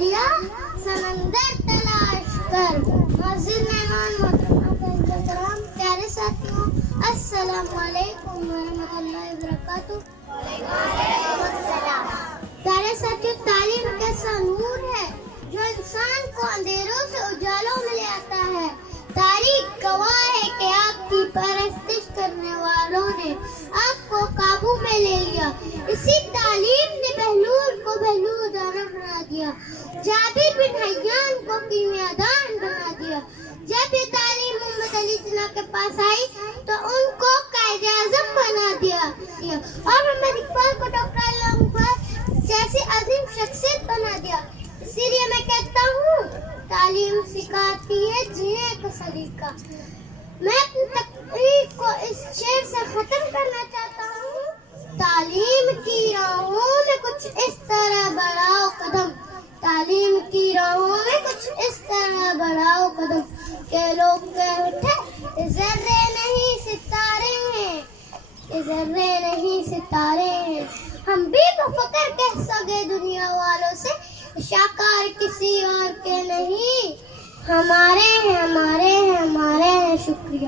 دریا سمندر تلاش کر. معزز مہمان محترم کرام، پیارے ساتھیوں، السلام علیکم ورحمۃ اللہ وبرکاتہ. پیارے ساتھیوں، تعلیم کیسا نور ہے جو انسان کو اندھیروں سے اجالوں میں لے آتا ہے. تاریخ گواہ ہے کہ آپ کی پرستش کرنے والوں نے آپ کو قابو میں لے لیا. اسی تعلیم نے بہلول کو بہلول دانا بنا دیا، جابر بن حیان کو کیمیا دان بنا دیا. جب یہ تعلیم محمد علی جناح کے پاس آئی تو ان کو قائد اعظم بنا دیا اور محمد اقبال کو ڈاکٹر علامہ اقبال جیسی عظیم شخصیت بنا دیا. اسی لیے میں کہتا ہوں تعلیم سکھاتی ہے جینے کا سلیقہ. میں اپنی تقریر کو اس شعر سے ختم کرنا چاہتا ہوں. تعلیم کی راہوں میں کچھ اس طرح بڑھاؤ قدم، تعلیم کی راہوں میں کچھ اس طرح بڑھاؤ قدم کہ لوگ کہہ اٹھے ذرے نہیں ستارے ہیں، ذرے نہیں ستارے ہیں. ہم بھی بفخر کہہ سکے دنیا والوں سے شاکار کسی اور کے نہیں، ہمارے ہیں ہمارے ہیں ہمارے ہیں. شکریہ.